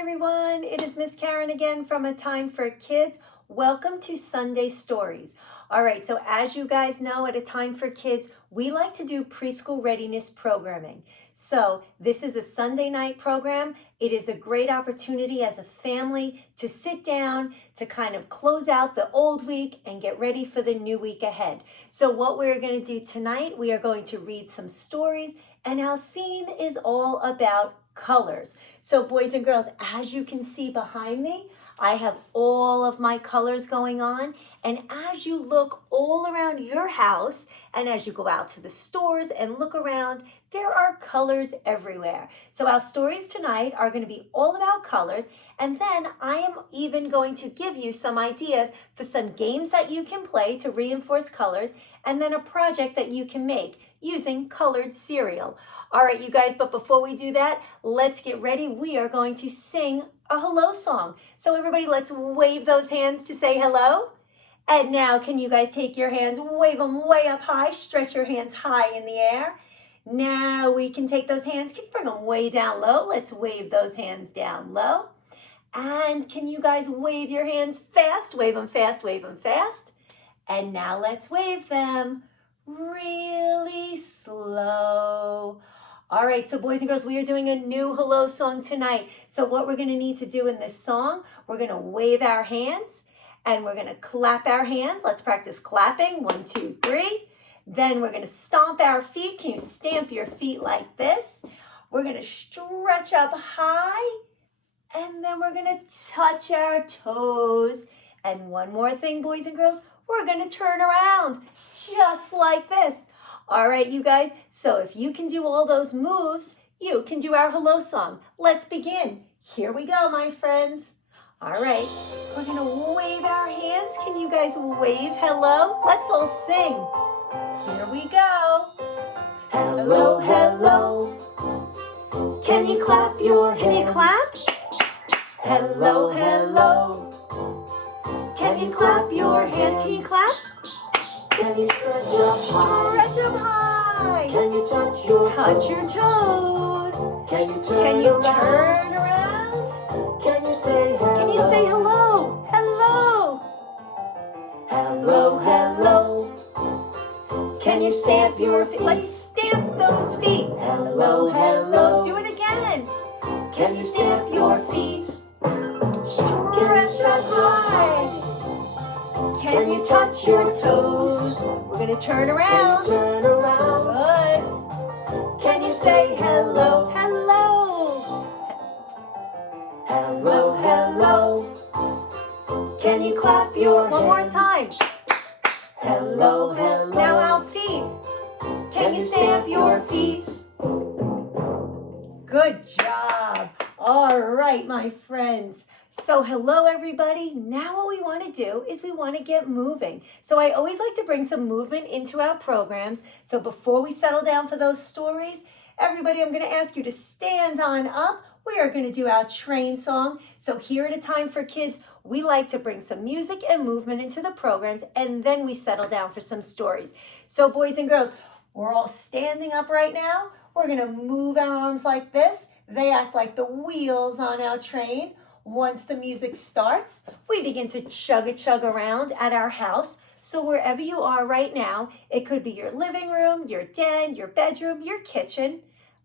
everyone, it is Miss Karen again from A Time for Kids. Welcome to Sunday Stories. All right, so as you guys know, at A Time for Kids, we like to do preschool readiness programming. So this is a Sunday night program. It is a great opportunity as a family to sit down, to kind of close out the old week and get ready for the new week ahead. So what we're going to do tonight, we are going to read some stories, and our theme is all about colors. So boys and girls, as you can see behind me, I have all of my colors going on. And as you look all around your house and as you go out to the stores and look around, there are colors everywhere. So our stories tonight are going to be all about colors. And then I am even going to give you some ideas for some games that you can play to reinforce colors, and then a project that you can make using colored cereal. All right, you guys, but before we do that, let's get ready. We are going to sing a hello song. So everybody, let's wave those hands to say hello. And now, can you guys take your hands, wave them way up high, stretch your hands high in the air. Now we can take those hands, can you bring them way down low? Let's wave those hands down low. And can you guys wave your hands fast? Wave them fast, wave them fast. And now let's wave them really slow. All right, so boys and girls, we are doing a new hello song tonight. So what we're gonna need to do in this song, we're gonna wave our hands and we're gonna clap our hands. Let's practice clapping, 1, 2, 3. Then we're gonna stomp our feet. Can you stamp your feet like this? We're gonna stretch up high, and then we're gonna touch our toes. And one more thing, boys and girls, we're gonna turn around just like this. All right, you guys, so if you can do all those moves, you can do our hello song. Let's begin. Here we go, my friends. All right, we're gonna wave our hands. Can you guys wave hello? Let's all sing. Here we go. Hello, hello. Can you clap your hands? Can you clap? Hello, hello. Can you clap your hands? Can you clap? Can you stretch up high? Stretch up high. Can you touch your toes? Can you turn around? Can you say hello? Can you say hello? Hello. Hello, hello. Can you stamp your feet? Let's stamp those feet. Hello, hello. Do it again. Can you stamp your feet? Stretch up high. Can you touch your toes? We're going to turn around. Can you turn around? Good. Can you say hello? Hello. Hello, hello. Can you clap your hands? One more time. Hello, hello. Now our feet. Can you stamp your feet? Good job. All right, my friends. So hello, everybody. Now what we want to do is we want to get moving. So I always like to bring some movement into our programs. So before we settle down for those stories, everybody, I'm going to ask you to stand on up. We are going to do our train song. So here at A Time for Kids, we like to bring some music and movement into the programs, and then we settle down for some stories. So boys and girls, we're all standing up right now. We're going to move our arms like this. They act like the wheels on our train. Once the music starts, we begin to chug around at our house. So wherever you are right now, it could be your living room, your den, your bedroom, your kitchen.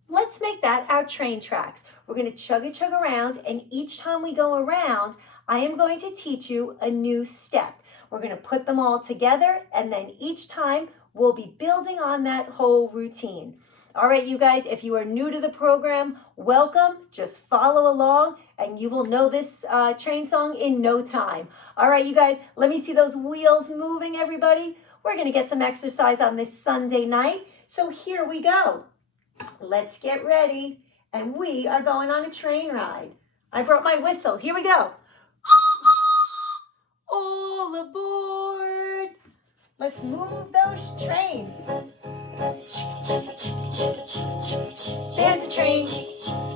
Let's make that our train tracks. We're going to chug around, and each time we go around, I am going to teach you a new step. We're going to put them all together, and then each time we'll be building on that whole routine. All right, you guys, if you are new to the program, welcome. Just follow along and you will know this train song in no time. All right, you guys, let me see those wheels moving, everybody. We're going to get some exercise on this Sunday night. So here we go. Let's get ready. And we are going on a train ride. I brought my whistle. Here we go. All aboard. Let's move those trains. There's a train,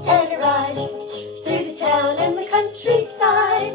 and it rides through the town and the countryside.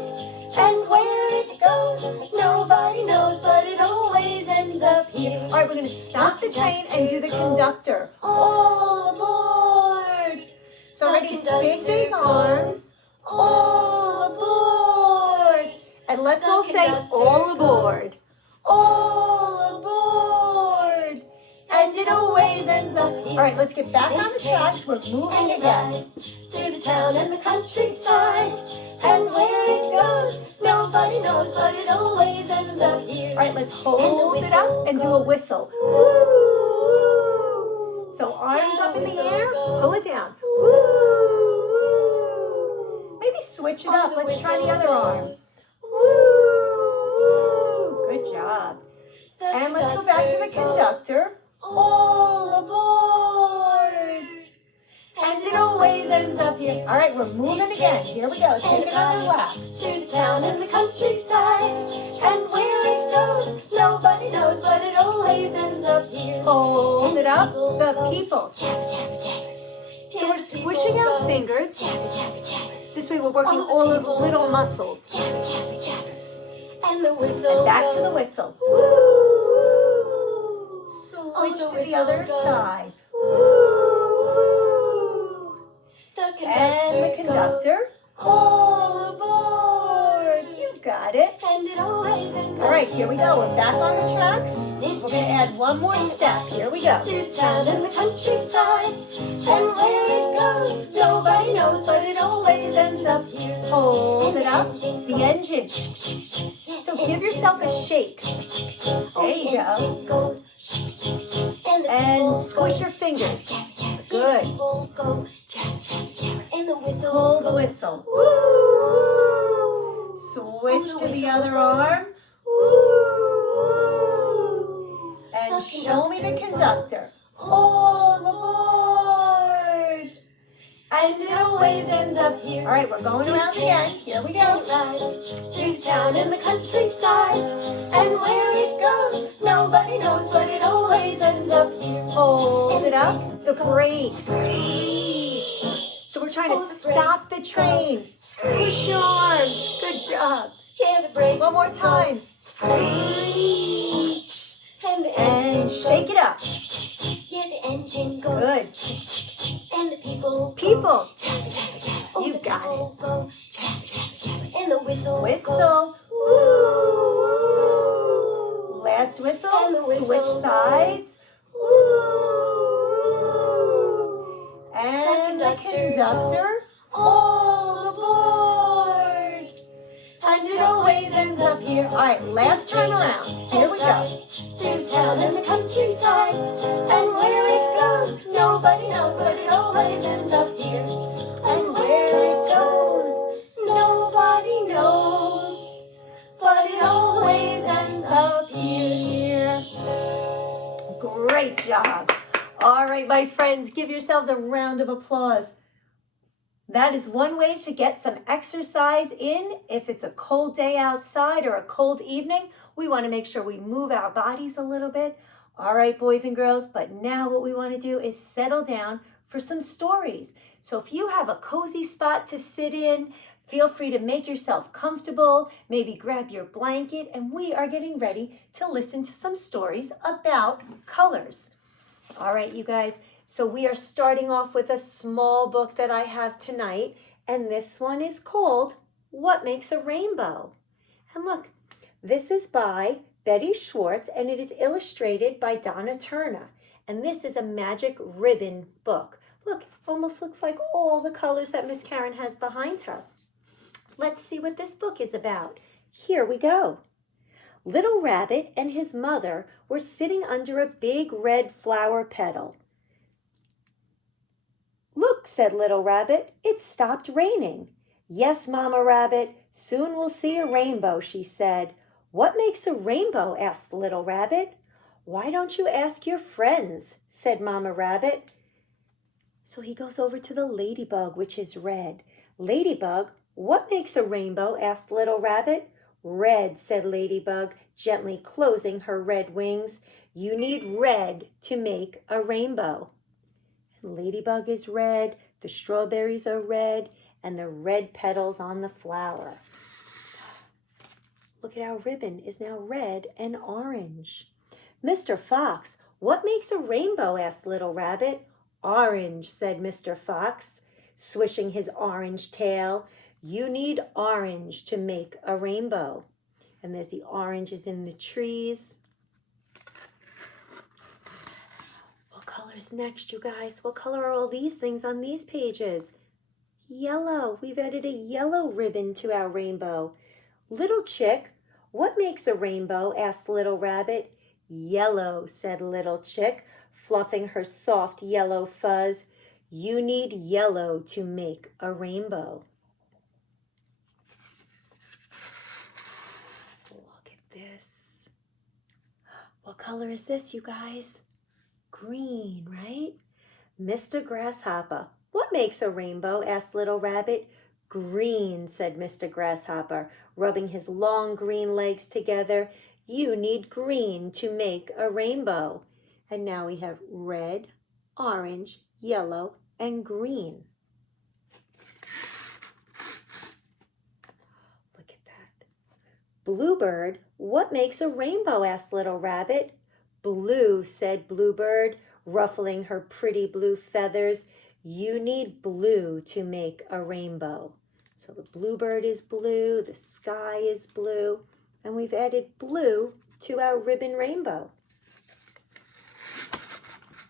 And where it goes, nobody knows, but it always ends up here. All right, we're going to stop the train and do the conductor. All aboard. So ready, big arms. All aboard! And let's all say, all aboard. All aboard! And it always ends up here. All right, let's get back on the tracks. We're moving again. Through the town and the countryside. And where it goes, nobody knows, but it always ends up here. All right, let's hold it up and do a whistle. Woo! So arms up in the air, pull it down. Woo! Maybe switch it up. Let's try the other arm. Woo! Good job. And let's go back to the conductor. All aboard! And it always ends up here. All right, we're moving again. Here we go. Take another lap. Through the town and the countryside. And where it goes, nobody knows, but it always ends up here. Hold it up. The people. So we're squishing our fingers. This way we're working all those little muscles. And back to the whistle. Woo! Switch to the other side. And the conductor. All aboard! You've got it. All right, here we go. We're back on the tracks. We're going to add one more step. Here we go. Through town and the countryside. And where it goes, nobody knows, but it always ends up here. Hold it up. The engine. So give yourself a shake. There you go. And squish your fingers. Good. Hold the whistle. Woo! Switch to the other arm. Woo! And show me the conductor. All aboard! And it always ends up here. All right, we're going around again. Here we go. Through the town and the countryside. And where it goes, nobody knows, but it always ends up here. Hold it up. The brakes. So we're trying to stop the train. Push your arms. Good job. One more time. Screech. And shake it up. Good. And the people. You've got it. And the whistle. Woo! Last whistle. Switch sides. Woo! And the conductor. All aboard! And it always ends up here. All right, last time around. Here we go. Through the town and the countryside. And where it goes, nobody knows, but it always ends up here. And where it goes, nobody knows, but it always ends up here. Great job. All right, my friends, give yourselves a round of applause. That is one way to get some exercise in. If it's a cold day outside or a cold evening, we want to make sure we move our bodies a little bit. All right, boys and girls, but now what we want to do is settle down for some stories. So if you have a cozy spot to sit in, feel free to make yourself comfortable, maybe grab your blanket, and we are getting ready to listen to some stories about colors. All right, you guys. So we are starting off with a small book that I have tonight, and this one is called What Makes a Rainbow? And look, this is by Betty Schwartz, and it is illustrated by Donna Turner. And this is a magic ribbon book. Look, almost looks like all the colors that Miss Karen has behind her. Let's see what this book is about. Here we go. Little Rabbit and his mother were sitting under a big red flower petal. Look, said Little Rabbit, it stopped raining. Yes, Mama Rabbit, soon we'll see a rainbow, she said. What makes a rainbow? Asked Little Rabbit. Why don't you ask your friends? Said Mama Rabbit. So he goes over to the ladybug, which is red. Ladybug, what makes a rainbow? Asked Little Rabbit. Red, said Ladybug, gently closing her red wings. You need red to make a rainbow. Ladybug is red, the strawberries are red, and the red petals on the flower. Look at our ribbon is now red and orange. Mr. Fox, what makes a rainbow? Asked Little Rabbit. Orange, said Mr. Fox, swishing his orange tail. You need orange to make a rainbow. And there's the oranges in the trees. What color's next, you guys? What color are all these things on these pages? Yellow. We've added a yellow ribbon to our rainbow. Little Chick, what makes a rainbow? Asked Little Rabbit. Yellow, said Little Chick, fluffing her soft yellow fuzz. You need yellow to make a rainbow. Look at this. What color is this, you guys? Green, right? Mr. Grasshopper, what makes a rainbow? Asked Little Rabbit. Green, said Mr. Grasshopper, rubbing his long green legs together. You need green to make a rainbow. And now we have red, orange, yellow, and green. Look at that. Bluebird, what makes a rainbow? Asked Little Rabbit. Blue, said Bluebird, ruffling her pretty blue feathers. You need blue to make a rainbow. So the bluebird is blue, the sky is blue, and we've added blue to our ribbon rainbow.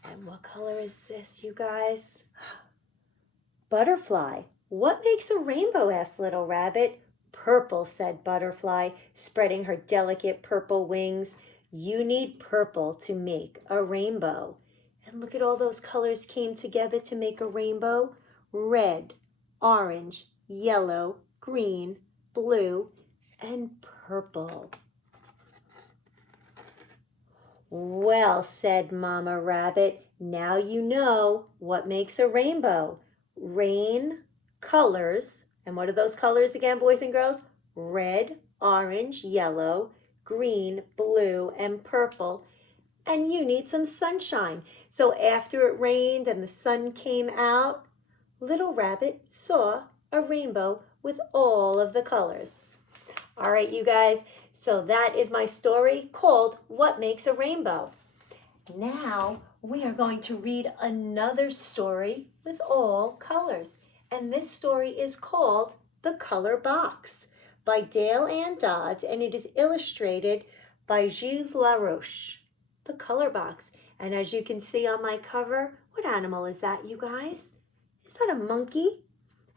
And what color is this, you guys? Butterfly. What makes a rainbow? Asked Little Rabbit. Purple, said Butterfly, spreading her delicate purple wings. You need purple to make a rainbow. And look at all those colors came together to make a rainbow. Red, orange, yellow, green, blue, and purple. Well, said Mama Rabbit, now you know what makes a rainbow. Rain, colors, and what are those colors again, boys and girls? Red, orange, yellow, green, blue, and purple. And you need some sunshine. So after it rained and the sun came out, Little Rabbit saw a rainbow with all of the colors. All right, you guys, so that is my story called What Makes a Rainbow. Now we are going to read another story with all colors. And this story is called The Color Box by Dale Ann Dodds, and it is illustrated by Gilles Laroche. The Color Box. And as you can see on my cover, what animal is that, you guys? Is that a monkey?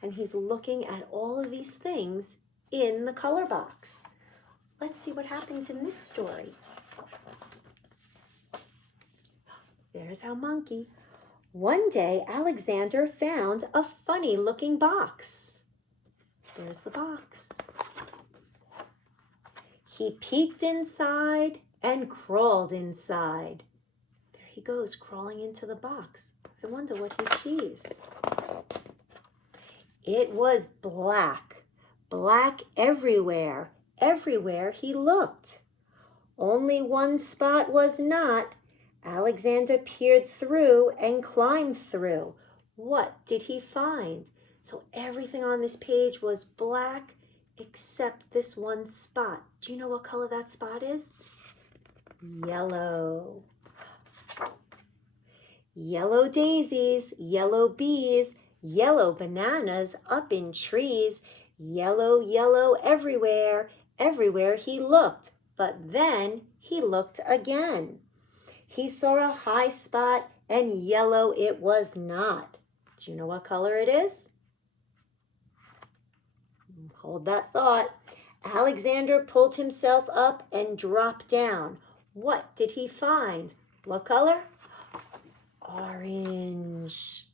And he's looking at all of these things in the color box. Let's see what happens in this story. There's our monkey. One day, Alexander found a funny-looking box. There's the box. He peeked inside and crawled inside. There he goes, crawling into the box. I wonder what he sees. It was black, black everywhere, everywhere he looked. Only one spot was not. Alexander peered through and climbed through. What did he find? So everything on this page was black except this one spot. Do you know what color that spot is? Yellow. Yellow daisies, yellow bees, yellow bananas up in trees, yellow, yellow everywhere, everywhere he looked. But then he looked again. He saw a high spot and yellow it was not. Do you know what color it is? Hold that thought. Alexander pulled himself up and dropped down. What did he find? What color? Orange.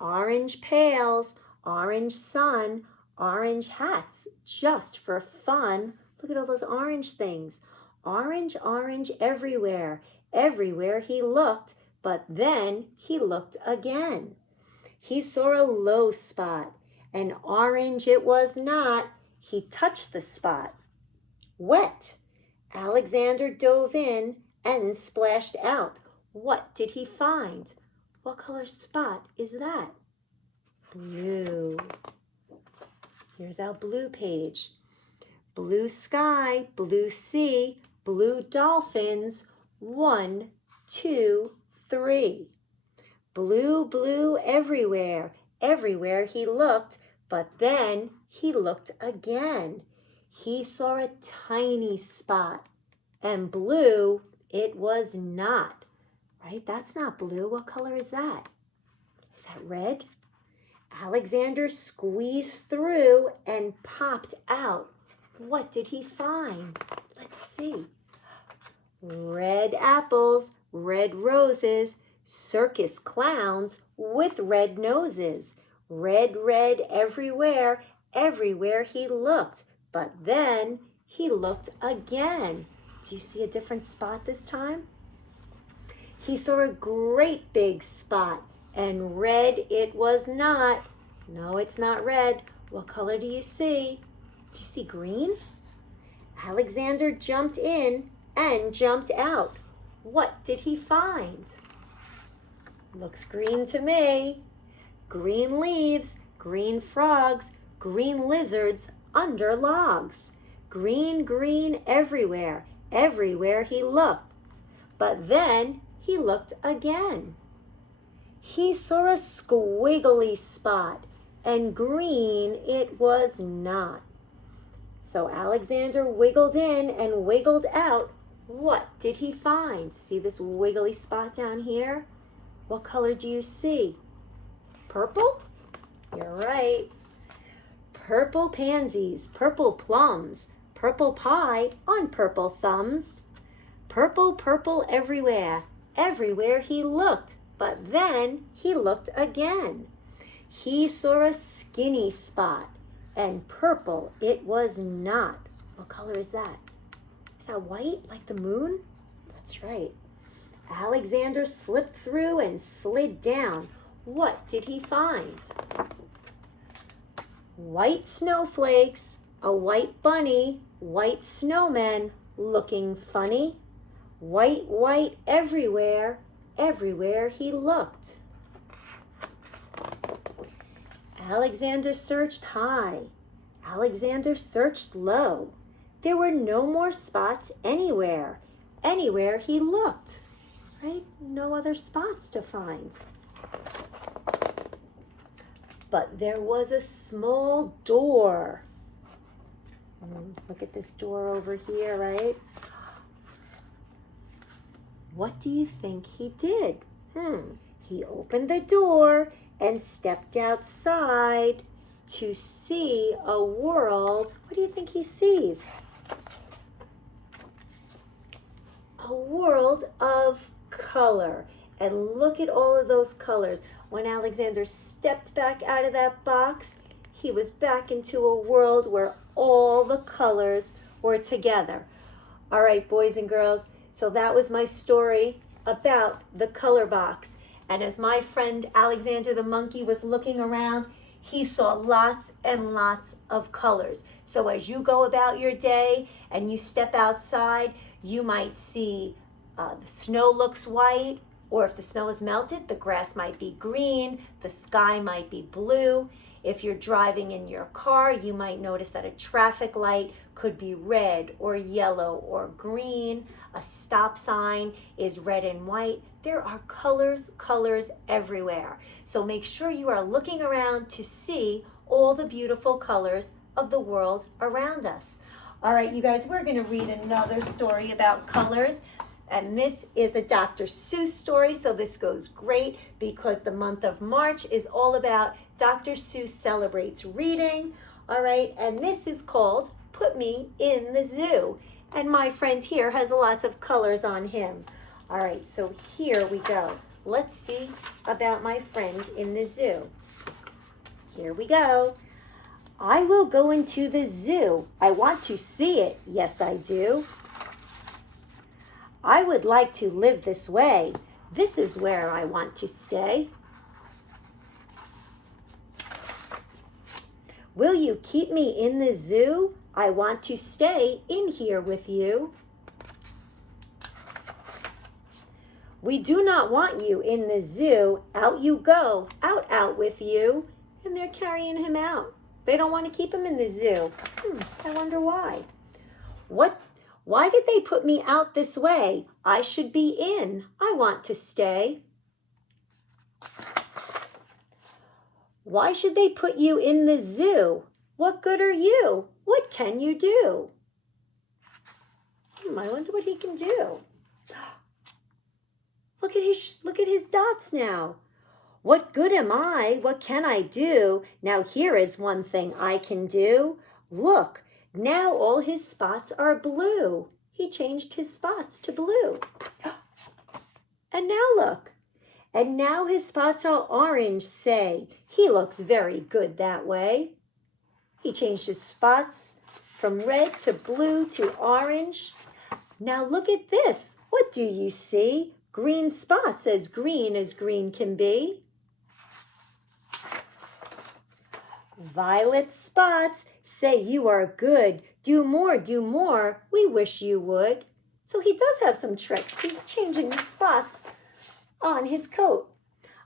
Orange pails, orange sun, orange hats, just for fun. Look at all those orange things. Orange, orange everywhere. Everywhere he looked, but then he looked again. He saw a low spot, and orange it was not. He touched the spot. Wet. Alexander dove in and splashed out. What did he find? What color spot is that? Blue. Here's our blue page. Blue sky, blue sea, blue dolphins. 1, 2, 3. Blue, blue everywhere. Everywhere he looked, But then he looked again. He saw a tiny spot, and blue it was not. Right? That's not blue. What color is that? Is that red? Alexander squeezed through and popped out. What did he find? Let's see. Red apples, red roses, circus clowns with red noses. Red, red everywhere, everywhere he looked. But then he looked again. Do you see a different spot this time? He saw a great big spot, and red it was not. No, it's not red. What color do you see? Do you see green? Alexander jumped in and jumped out. What did he find? Looks green to me. Green leaves, green frogs, green lizards under logs. Green, green everywhere, everywhere he looked. But then he looked again. He saw a squiggly spot, and green it was not. So Alexander wiggled in and wiggled out. What did he find? See this wiggly spot down here? What color do you see? Purple? You're right. Purple pansies, purple plums, purple pie on purple thumbs. Purple, purple everywhere, everywhere he looked. But then he looked again. He saw a skinny spot, and purple it was not. What color is that? Is that white, like the moon? That's right. Alexander slipped through and slid down. What did he find? White snowflakes, a white bunny, white snowmen looking funny. White, white everywhere, everywhere he looked. Alexander searched high. Alexander searched low. There were no more spots anywhere. Anywhere he looked. Right? No other spots to find. But there was a small door. Look at this door over here, right? What do you think he did? He opened the door and stepped outside to see a world. What do you think he sees? A world of color. And look at all of those colors. When Alexander stepped back out of that box, he was back into a world where all the colors were together. All right, boys and girls, so that was my story about the color box. And as my friend Alexander the monkey was looking around, he saw lots and lots of colors. So as you go about your day and you step outside, you might see the snow looks white, or if the snow is melted, the grass might be green, the sky might be blue. If you're driving in your car, you might notice that a traffic light could be red or yellow or green. A stop sign is red and white. There are colors everywhere. So make sure you are looking around to see all the beautiful colors of the world around us. All right, you guys, we're going to read another story about colors. And this is a Dr. Seuss story, so this goes great because the month of March is all about Dr. Seuss celebrates reading. All right, and this is called Put Me in the Zoo. And my friend here has lots of colors on him. All right, so here we go. Let's see about my friend in the zoo. Here we go. I will go into the zoo. I want to see it. Yes, I do. I would like to live this way. This is where I want to stay. Will you keep me in the zoo? I want to stay in here with you. We do not want you in the zoo. Out you go, out with you. And they're carrying him out. They don't want to keep him in the zoo. I wonder why. Why did they put me out this way? I should be in. I want to stay. Why should they put you in the zoo? What good are you? What can you do? I wonder what he can do. Look at his dots now. What good am I? What can I do? Now here is one thing I can do. Look, now all his spots are blue. He changed his spots to blue. And now look. And now his spots are orange, say. He looks very good that way. He changed his spots from red to blue to orange. Now look at this. What do you see? Green spots as green can be. Violet spots say you are good. Do more, we wish you would. So he does have some tricks. He's changing the spots on his coat.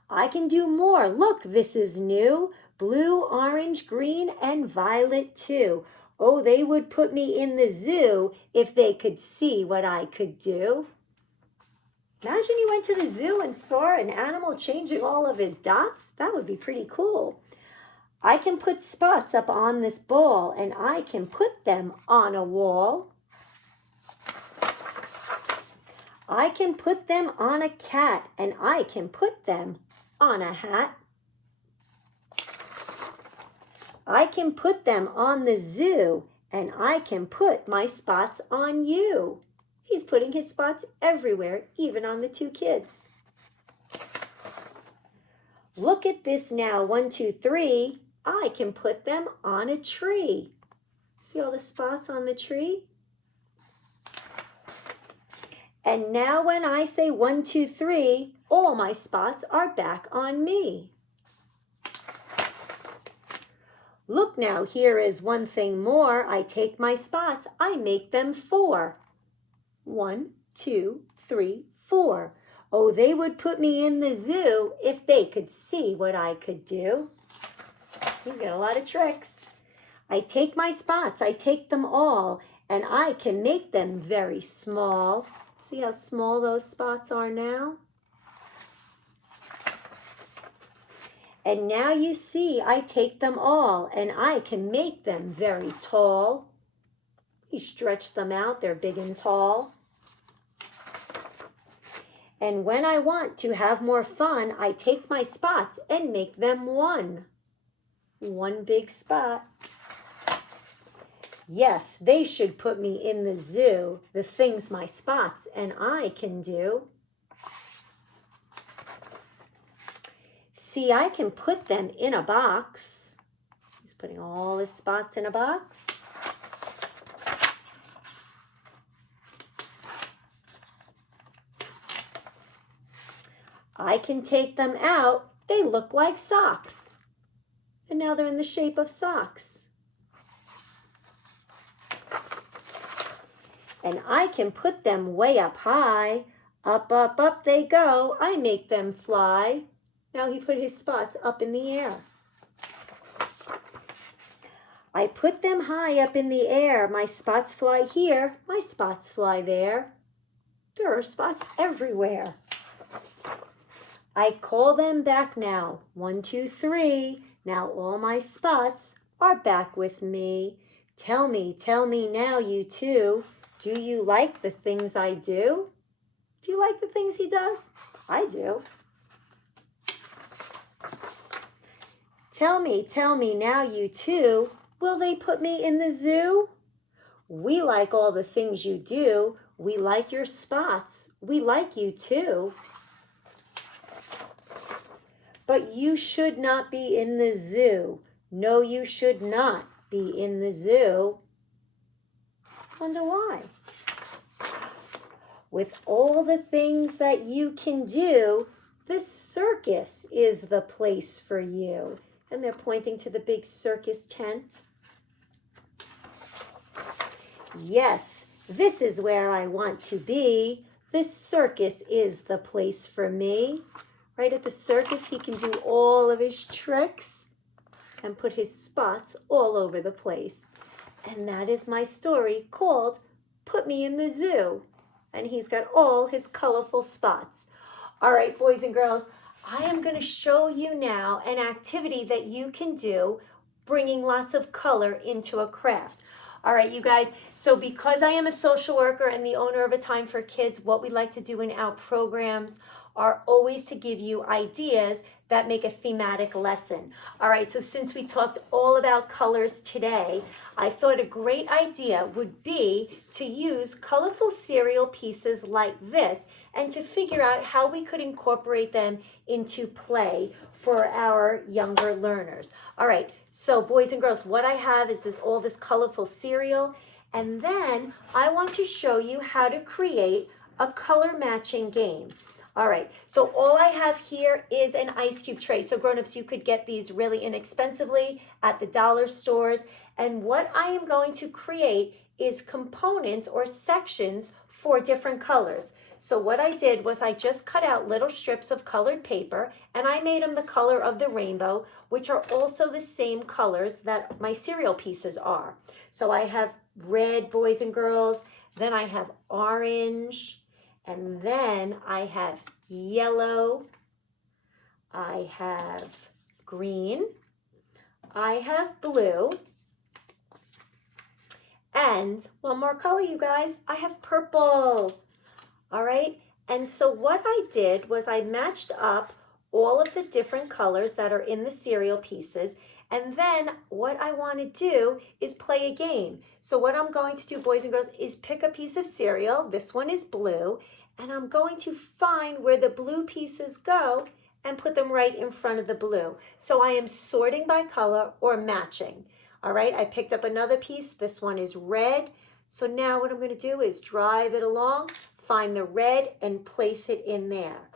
I can do more. Look, this is new. Blue, orange, green, and violet too. Oh, they would put me in the zoo if they could see what I could do. Imagine you went to the zoo and saw an animal changing all of his dots. That would be pretty cool. I can put spots up on this ball, and I can put them on a wall. I can put them on a cat, and I can put them on a hat. I can put them on the zoo, and I can put my spots on you. He's putting his spots everywhere, even on the two kids. Look at this now, 1, 2, 3. I can put them on a tree. See all the spots on the tree? And now when I say 1, 2, 3, all my spots are back on me. Look now, here is one thing more. I take my spots, I make them 4. 1, 2, 3, 4. Oh, they would put me in the zoo if they could see what I could do. He's got a lot of tricks. I take my spots, I take them all, and I can make them very small. See how small those spots are now? And now you see I take them all, and I can make them very tall. You stretch them out, they're big and tall. And when I want to have more fun, I take my spots and make them 1. 1 big spot. Yes, they should put me in the zoo, the things my spots and I can do. See, I can put them in a box. He's putting all his spots in a box. I can take them out. They look like socks. And now they're in the shape of socks. And I can put them way up high. Up, up, up they go. I make them fly. Now he put his spots up in the air. I put them high up in the air. My spots fly here. My spots fly there. There are spots everywhere. I call them back now. 1, 2, 3. Now all my spots are back with me. Tell me now, you two. Do you like the things I do? Do you like the things he does? I do. Tell me now, you two. Will they put me in the zoo? We like all the things you do. We like your spots. We like you too. But you should not be in the zoo. No, you should not be in the zoo. Wonder why? With all the things that you can do, the circus is the place for you. And they're pointing to the big circus tent. Yes, this is where I want to be. The circus is the place for me. Right at the circus, he can do all of his tricks and put his spots all over the place. And that is my story called Put Me in the Zoo. And he's got all his colorful spots. All right, boys and girls, I am going to show you now an activity that you can do bringing lots of color into a craft. All right, you guys, so because I am a social worker and the owner of A Time for Kids, what we like to do in our programs are always to give you ideas that make a thematic lesson. All right, so since we talked all about colors today, I thought a great idea would be to use colorful cereal pieces like this and to figure out how we could incorporate them into play for our younger learners. All right, so boys and girls, what I have is all this colorful cereal, and then I want to show you how to create a color matching game. All right, so all I have here is an ice cube tray. So grown-ups, you could get these really inexpensively at the dollar stores. And what I am going to create is components or sections for different colors. So what I did was I just cut out little strips of colored paper and I made them the color of the rainbow, which are also the same colors that my cereal pieces are. So I have red, boys and girls, then I have orange, and then I have yellow, I have green, I have blue, and one more color, you guys, I have purple. All right, and so what I did was I matched up all of the different colors that are in the cereal pieces, and then what I want to do is play a game. So what I'm going to do, boys and girls, is pick a piece of cereal. This one is blue, and I'm going to find where the blue pieces go and put them right in front of the blue. So I am sorting by color or matching. All right, I picked up another piece. This one is red. So now what I'm going to do is drive it along, find the red, and place it in there.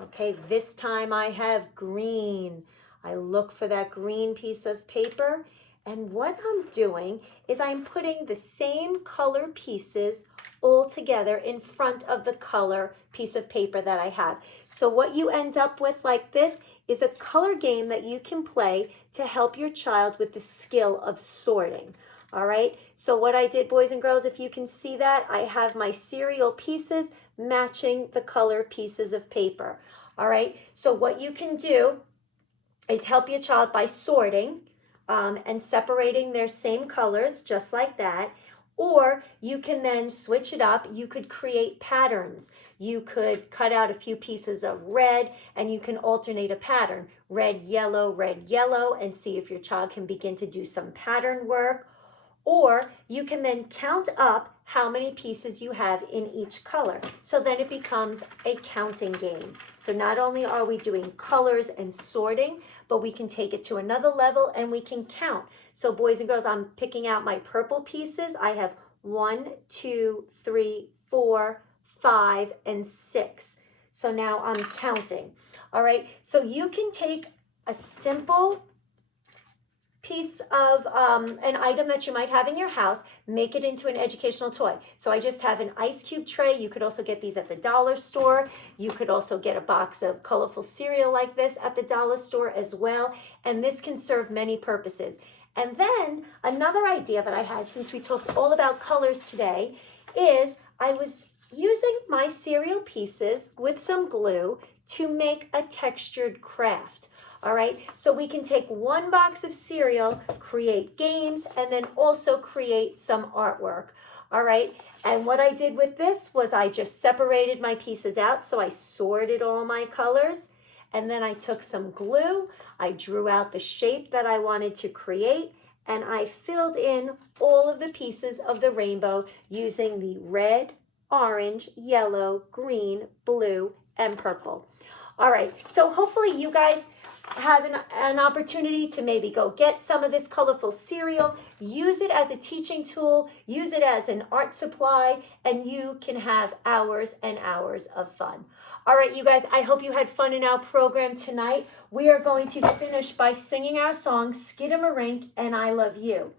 Okay, this time I have green. I look for that green piece of paper, and what I'm doing is I'm putting the same color pieces all together in front of the color piece of paper that I have. So what you end up with like this is a color game that you can play to help your child with the skill of sorting. All right, so what I did, boys and girls, if you can see that, I have my cereal pieces matching the color pieces of paper. All right, so what you can do is help your child by sorting and separating their same colors, just like that. Or you can then switch it up. You could create patterns. You could cut out a few pieces of red and you can alternate a pattern. Red, yellow, and see if your child can begin to do some pattern work. Or you can then count up how many pieces you have in each color. So then it becomes a counting game. So not only are we doing colors and sorting, but we can take it to another level and we can count. So boys and girls, I'm picking out my purple pieces. I have 1, 2, 3, 4, 5, and 6. So now I'm counting. All right, so you can take a simple piece of an item that you might have in your house, make it into an educational toy. So I just have an ice cube tray. You could also get these at the dollar store. You could also get a box of colorful cereal like this at the dollar store as well. And this can serve many purposes. And then another idea that I had, since we talked all about colors today, is I was using my cereal pieces with some glue to make a textured craft. All right, so we can take one box of cereal, create games, and then also create some artwork. All right, and what I did with this was I just separated my pieces out. So I sorted all my colors, and then I took some glue. I drew out the shape that I wanted to create, and I filled in all of the pieces of the rainbow using the red, orange, yellow, green, blue, and purple. All right, so hopefully you guys have an opportunity to maybe go get some of this colorful cereal, use it as a teaching tool, use it as an art supply, and you can have hours and hours of fun. All right, you guys, I hope you had fun in our program tonight. We are going to finish by singing our song, Skidamarink and I Love You.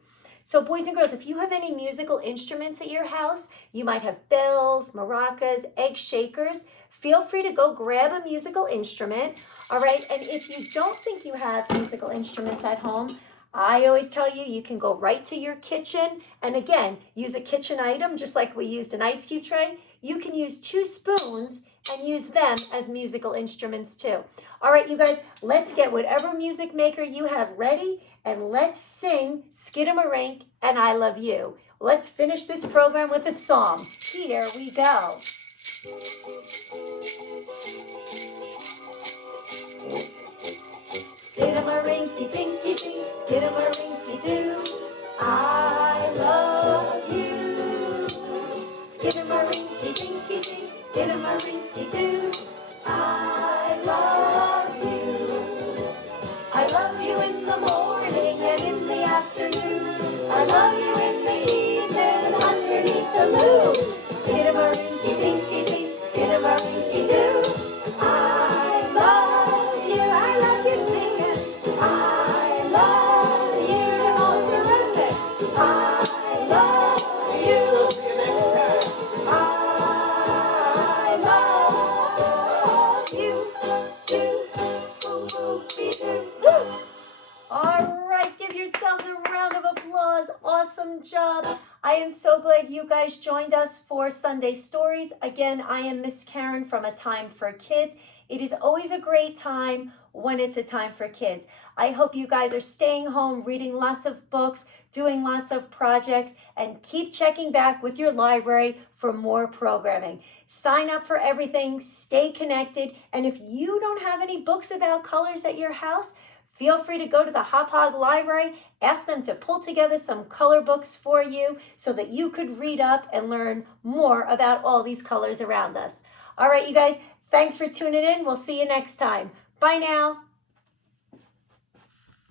So boys and girls, if you have any musical instruments at your house, you might have bells, maracas, egg shakers, feel free to go grab a musical instrument, all right? And if you don't think you have musical instruments at home, I always tell you, you can go right to your kitchen and again, use a kitchen item, just like we used an ice cube tray. You can use 2 spoons and use them as musical instruments too. All right, you guys, let's get whatever music maker you have ready and let's sing Skidamarink and I Love You. Let's finish this program with a song. Here we go. Skidamarinky dinky dink, skidamarinky doo, I love you. Skidamarinky dinky dink, skidamarinky doo, I love you. I love you in the morning and in the afternoon. I love you in the evening underneath the moon. Skidamarinky dinky dink, skidamarinky doo, I love you. I love you singing. I love you. Oh, terrific. I love you. See you next time. I love you too. Woo! All right, give yourselves a round of applause. Awesome job. I am so glad you guys joined us for Sunday Stories. Again, I am Miss Karen from A Time for Kids. It is always a great time when it's a time for kids. I hope you guys are staying home, reading lots of books, doing lots of projects, and keep checking back with your library for more programming. Sign up for everything, stay connected, and if you don't have any books about colors at your house, feel free to go to the Hop Hog Library, ask them to pull together some color books for you so that you could read up and learn more about all these colors around us. All right, you guys, thanks for tuning in. We'll see you next time. Bye now.